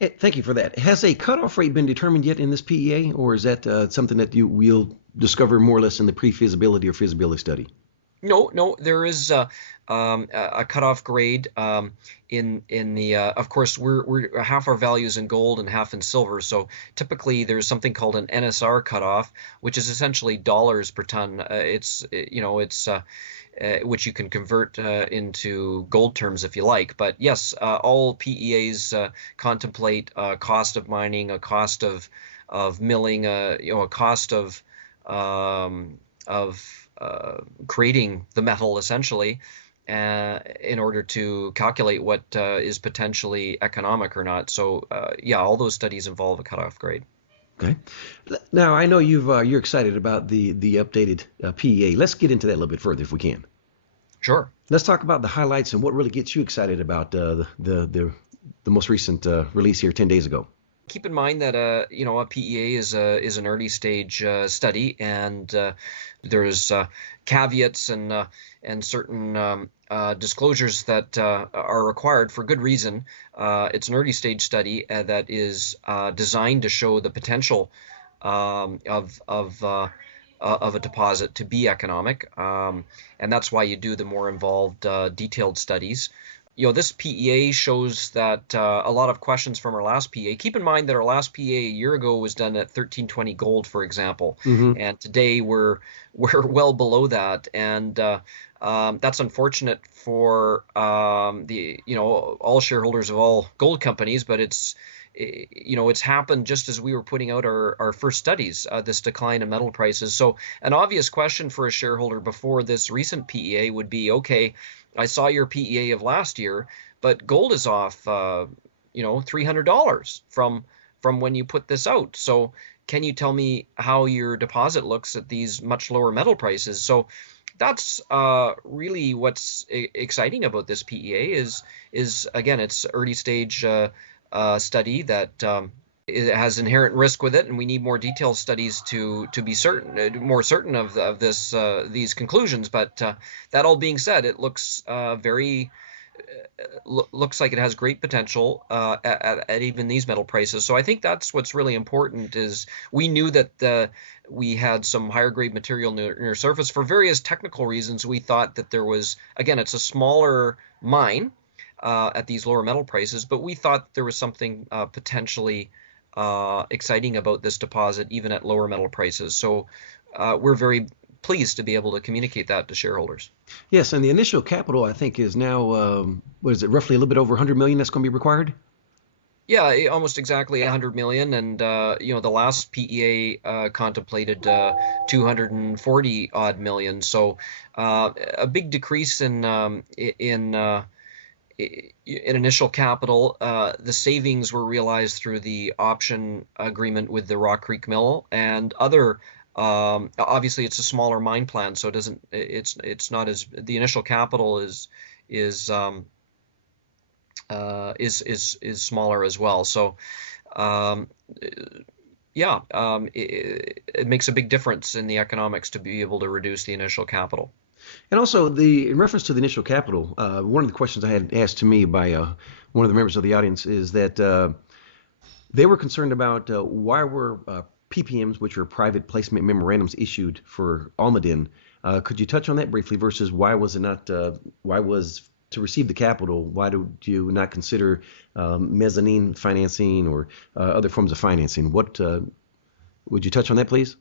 Thank you for that. Has a cutoff rate been determined yet in this PEA, or is that something that you will discover more or less in the pre-feasibility or feasibility study? No, no, there is a cutoff grade in the. Of course, we're half our values in gold and half in silver. So typically, there's something called an NSR cutoff, which is essentially dollars per ton. It's which you can convert into gold terms if you like. But yes, all PEAs contemplate a cost of mining, a cost of milling, a cost of creating the metal essentially, in order to calculate what is potentially economic or not. So yeah, all those studies involve a cutoff grade. Okay. Now I know you're excited about the updated PEA. Let's get into that a little bit further if we can. Sure. Let's talk about the highlights and what really gets you excited about the most recent release here 10 days ago. Keep in mind that a PEA is an early stage study, and there's caveats and certain disclosures that are required for good reason. It's an early stage study that is designed to show the potential of a deposit to be economic, and that's why you do the more involved, detailed studies. This PEA shows that a lot of questions from our last PEA. Keep in mind that our last PEA a year ago was done at 1320 gold, for example, Hmm. and today we're well below that, and that's unfortunate for the all shareholders of all gold companies, but it's happened just as we were putting out our first studies, this decline in metal prices. So an obvious question for a shareholder before this recent PEA would be, okay, I saw your PEA of last year, but gold is off, $300 from when you put this out. So can you tell me how your deposit looks at these much lower metal prices? So that's really what's exciting about this PEA is again, it's early stage study that it has inherent risk with it, and we need more detailed studies to be certain, more certain of this these conclusions. But that all being said, it looks like it has great potential at even these metal prices. So I think that's what's really important is we knew that we had some higher grade material near surface for various technical reasons. We thought that there was, again, it's a smaller mine at these lower metal prices, but we thought there was something potentially exciting about this deposit even at lower metal prices. So we're very pleased to be able to communicate that to shareholders. Yes, and the initial capital I think is now what is it, roughly a little bit over 100 million that's going to be required. Yeah, almost exactly 100 million, and the last PEA contemplated 240 odd million. So a big decrease in initial capital. The savings were realized through the option agreement with the Rock Creek Mill and other. Obviously, it's a smaller mine plan, so it doesn't. It's not as the initial capital is um, is smaller as well. So um, yeah, it makes a big difference in the economics to be able to reduce the initial capital. And also, the in reference to the initial capital, one of the questions I had asked to me by one of the members of the audience is that they were concerned about why were PPMs, which are private placement memorandums, issued for Almaden. Could you touch on that briefly versus why was it not, why was to receive the capital, why do you not consider mezzanine financing or other forms of financing? What would you touch on that, please?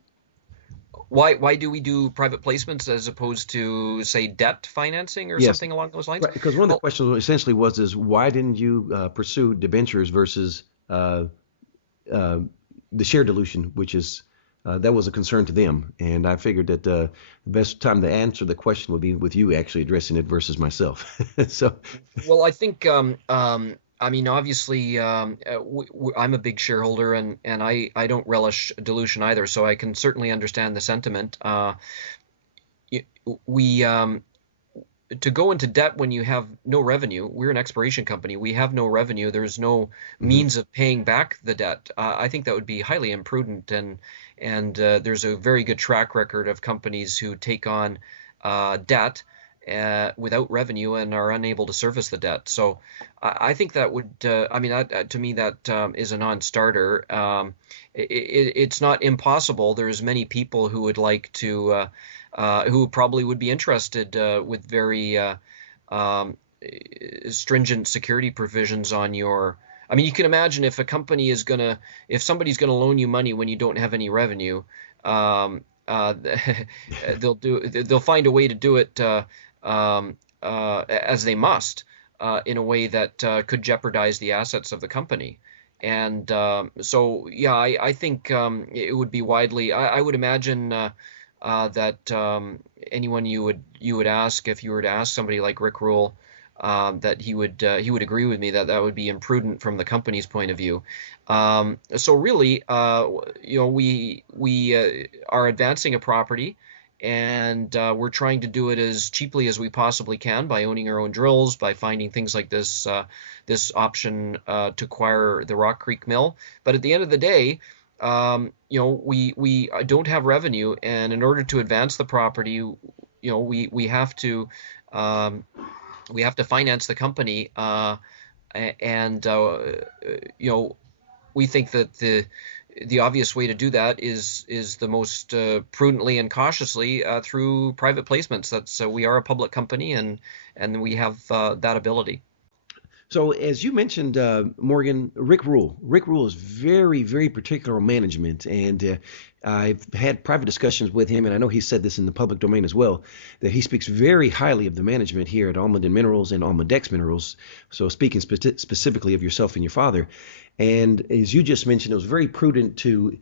Why do we do private placements as opposed to, say, debt financing or Yes, something along those lines? right. Because one of the Well, questions essentially was is why didn't you pursue debentures versus uh, the share dilution, which is that was a concern to them, and I figured that the best time to answer the question would be with you actually addressing it versus myself. So, well, I think I mean, obviously, I'm a big shareholder, and I don't relish dilution either, so I can certainly understand the sentiment. We To go into debt when you have no revenue. We're an exploration company. We have no revenue. There's no mhm. means of paying back the debt. I think that would be highly imprudent, and there's a very good track record of companies who take on debt without revenue and are unable to service the debt. So I think that would, I mean, to me, that is a non-starter. It's not impossible. There's many people who would like to, who probably would be interested with very stringent security provisions on your. I mean, you can imagine if a company is gonna, if somebody's gonna loan you money when you don't have any revenue, um, uh, they'll find a way to do it as they must in a way that could jeopardize the assets of the company. And so, yeah, I think it would be widely. I would imagine that anyone you would ask, if you were to ask somebody like Rick Rule, that he would agree with me that that would be imprudent from the company's point of view. So really, we are advancing a property, and we're trying to do it as cheaply as we possibly can by owning our own drills, by finding things like this option to acquire the Rock Creek mill. But at the end of the day, we don't have revenue, and in order to advance the property, we have to finance the company, and we think that the obvious way to do that is the most prudently and cautiously through private placements. That's we are a public company, and we have that ability. So as you mentioned, Morgan, Rick Rule is very, very particular on management, and I've had private discussions with him, and I know he said this in the public domain as well, that he speaks very highly of the management here at Almaden Minerals and Almadex Minerals. So speaking specifically of yourself and your father, and as you just mentioned, it was very prudent to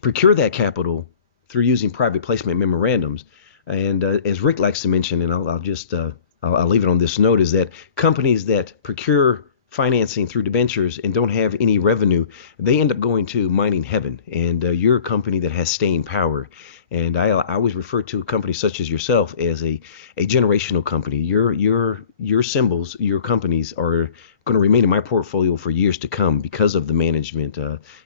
procure that capital through using private placement memorandums. And as Rick likes to mention, and I'll leave it on this note, is that companies that procure financing through debentures and don't have any revenue, they end up going to mining heaven. And you're a company that has staying power. And I always refer to a company such as yourself as a generational company. Your symbols, your companies are going to remain in my portfolio for years to come because of the management.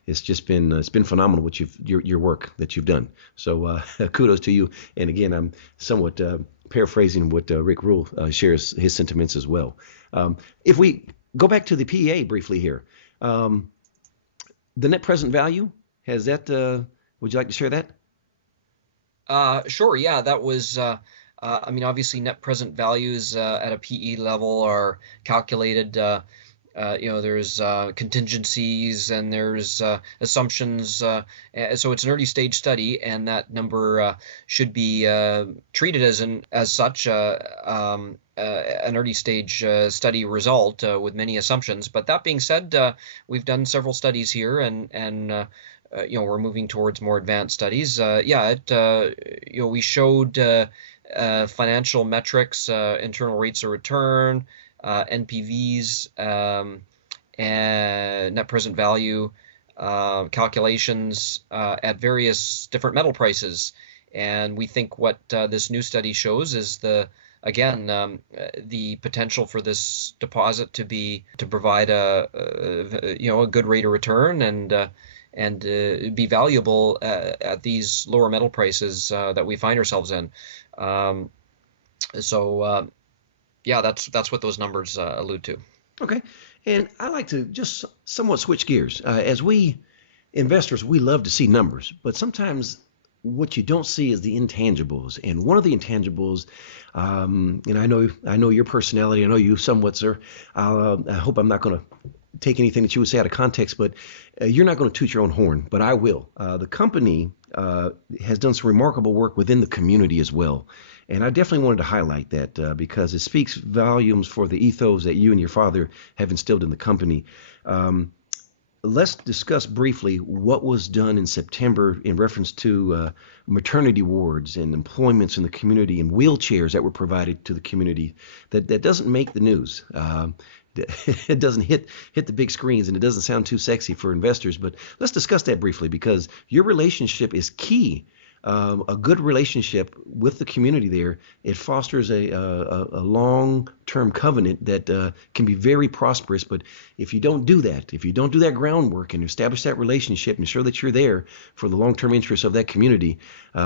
It's just been phenomenal what your work that you've done. So kudos to you. And again, I'm somewhat paraphrasing what Rick Rule shares his sentiments as well. If we go back to the PEA briefly here, the net present value, has that? Would you like to share that? Sure. Yeah, that was. I mean, obviously, net present values at a PE level are calculated. There's contingencies and there's assumptions. So it's an early stage study, and that number should be treated as such an early stage study result with many assumptions. But that being said, we've done several studies here, and we're moving towards more advanced studies. We showed financial metrics, internal rates of return, NPVs, and net present value calculations at various different metal prices. And we think what this new study shows is the potential for this deposit to provide a good rate of return and be valuable at these lower metal prices that we find ourselves in. That's what those numbers allude to. Okay. And I like to just somewhat switch gears. As we investors, we love to see numbers, but sometimes what you don't see is the intangibles. And one of the intangibles, and I know your personality, I know you somewhat, sir. I hope I'm not going to take anything that you would say out of context, but you're not going to toot your own horn, but I will. The company has done some remarkable work within the community as well. And I definitely wanted to highlight that because it speaks volumes for the ethos that you and your father have instilled in the company. Let's discuss briefly what was done in September in reference to maternity wards and employments in the community and wheelchairs that were provided to the community. That doesn't make the news. It doesn't hit the big screens, and it doesn't sound too sexy for investors. But let's discuss that briefly because your relationship is key. A good relationship with the community there, it fosters a long-term covenant that can be very prosperous. But if you don't do that groundwork and establish that relationship and ensure that you're there for the long-term interests of that community,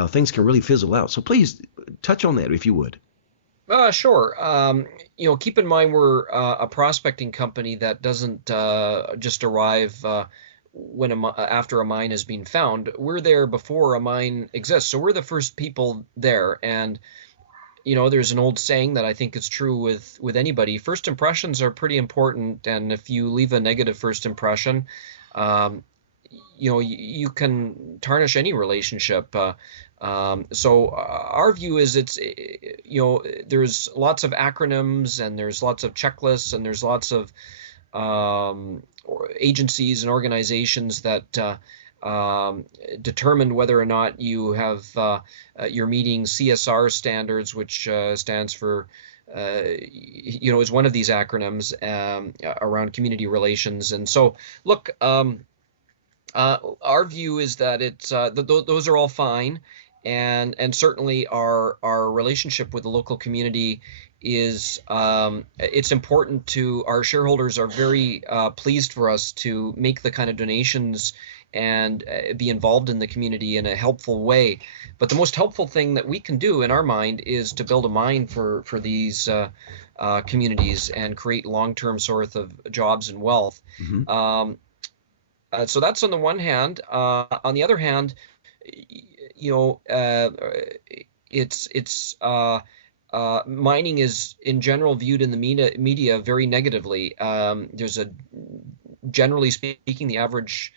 things can really fizzle out. So please touch on that if you would. Sure. Keep in mind we're a prospecting company that doesn't just arrive when after a mine has been found. We're there before a mine exists, so we're the first people there. And there's an old saying that I think is true with anybody. First impressions are pretty important, and if you leave a negative first impression, um, you can tarnish any relationship. Our view is there's lots of acronyms and there's lots of checklists and there's lots of agencies and organizations that determine whether or not you're meeting CSR standards, which stands for is one of these acronyms around community relations. And so, look, our view is that those are all fine, and certainly our relationship with the local community is it's important to our shareholders are very pleased for us to make the kind of donations and be involved in the community in a helpful way. But the most helpful thing that we can do in our mind is to build a mine for these communities and create long-term source of jobs and wealth. Hmm. So that's on the one hand. On the other hand, you know, uh, it's mining is in general viewed in the media very negatively. There's a generally speaking, the average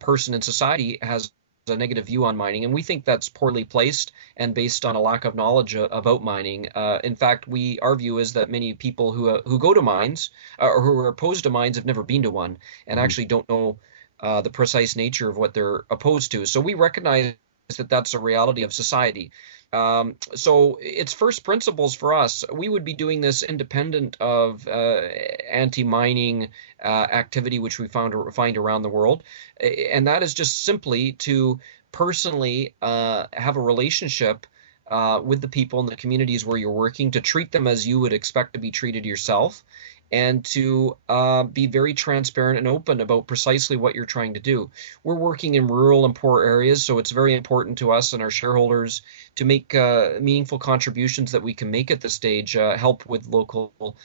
person in society has a negative view on mining, and we think that's poorly placed and based on a lack of knowledge about mining. In fact, our view is that many people who go to mines or who are opposed to mines have never been to one and Hmm. actually don't know the precise nature of what they're opposed to. So we recognize that that's a reality of society. So it's first principles for us. We would be doing this independent of anti-mining activity, which we find around the world, and that is just simply to personally have a relationship with the people in the communities where you're working, to treat them as you would expect to be treated yourself, and to be very transparent and open about precisely what you're trying to do. We're working in rural and poor areas, so it's very important to us and our shareholders to make meaningful contributions that we can make at this stage, help with local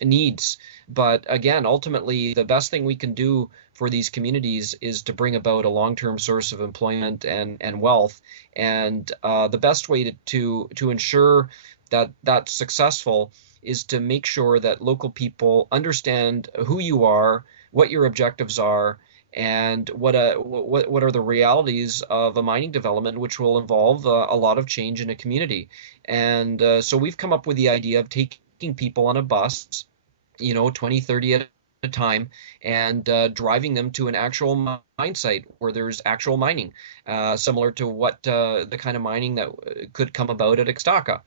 needs. But again, ultimately, the best thing we can do for these communities is to bring about a long-term source of employment and wealth. And the best way to ensure that that's successful is to make sure that local people understand who you are, what your objectives are, and what are the realities of a mining development, which will involve a lot of change in a community. And so we've come up with the idea of taking people on a bus, 20, 30 at a time, and driving them to an actual mine site where there's actual mining, similar to what the kind of mining that could come about at Ixtaca.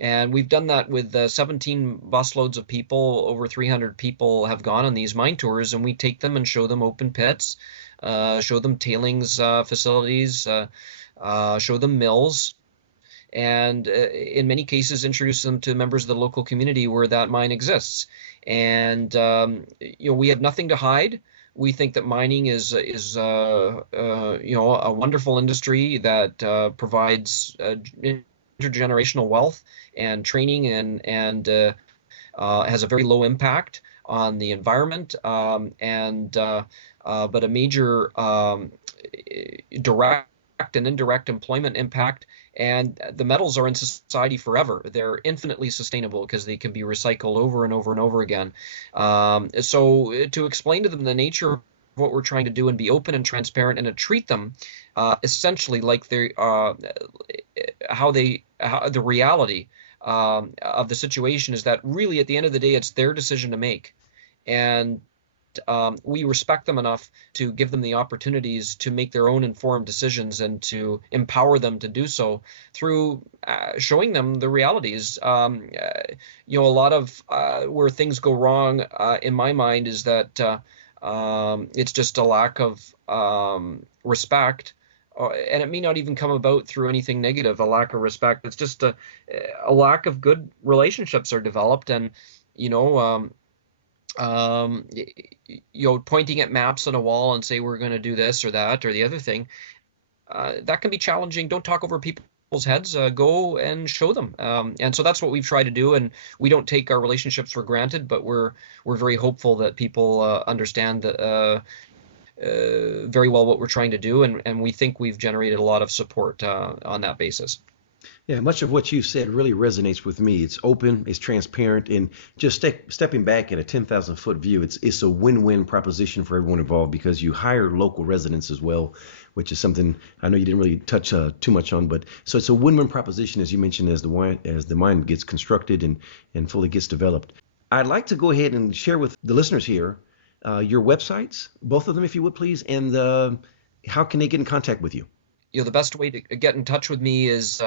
And we've done that with 17 busloads of people. Over 300 people have gone on these mine tours, and we take them and show them open pits, show them tailings facilities, show them mills, and in many cases introduce them to members of the local community where that mine exists. And we have nothing to hide. We think that mining is a wonderful industry that provides intergenerational wealth and training and has a very low impact on the environment, but a major direct and indirect employment impact. And the metals are in society forever. They're infinitely sustainable because they can be recycled over and over and over again. So to explain to them the nature of what we're trying to do and be open and transparent and to treat them essentially like they the reality of the situation is that really at the end of the day it's their decision to make, and we respect them enough to give them the opportunities to make their own informed decisions and to empower them to do so through showing them the realities. A lot of where things go wrong, in my mind, is that it's just a lack of respect. And it may not even come about through anything negative, a lack of respect. It's just a lack of good relationships are developed, and you know, um, pointing at maps on a wall and say we're going to do this or that or the other thing, that can be challenging. Don't talk over people's heads, go and show them. And so that's what we've tried to do. And we don't take our relationships for granted, but we're very hopeful that people understand very well what we're trying to do, and we think we've generated a lot of support on that basis. Yeah, much of what you said really resonates with me. It's open, it's transparent, and just stepping back at a 10,000-foot view, it's a win-win proposition for everyone involved because you hire local residents as well, which is something I know you didn't really touch too much on. But so it's a win-win proposition, as you mentioned, as the mine gets constructed and fully gets developed. I'd like to go ahead and share with the listeners here your websites, both of them, if you would please, and how can they get in contact with you? The best way to get in touch with me is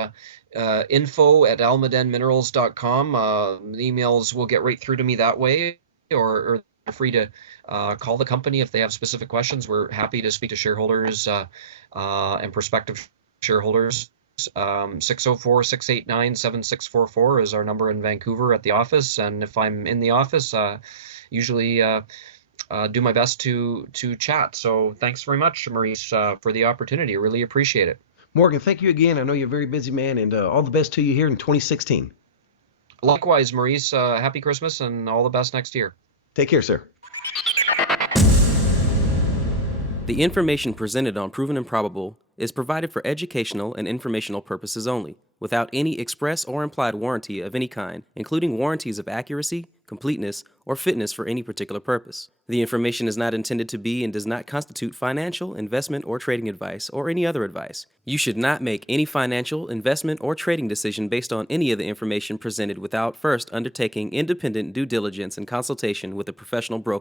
info@almadenminerals.com. The emails will get right through to me that way, or they're free to call the company if they have specific questions. We're happy to speak to shareholders and prospective shareholders. 604-689-7644 is our number in Vancouver at the office, and if I'm in the office, usually do my best to chat. So thanks very much, Maurice, for the opportunity. I really appreciate it. Morgan, thank you again. I know you're a very busy man, and all the best to you here in 2016. Likewise, Maurice, happy Christmas and all the best next year. Take care, sir. The information presented on Proven and Probable is provided for educational and informational purposes only, without any express or implied warranty of any kind, including warranties of accuracy, completeness, or fitness for any particular purpose. The information is not intended to be and does not constitute financial, investment, or trading advice, or any other advice. You should not make any financial, investment, or trading decision based on any of the information presented without first undertaking independent due diligence and consultation with a professional broker.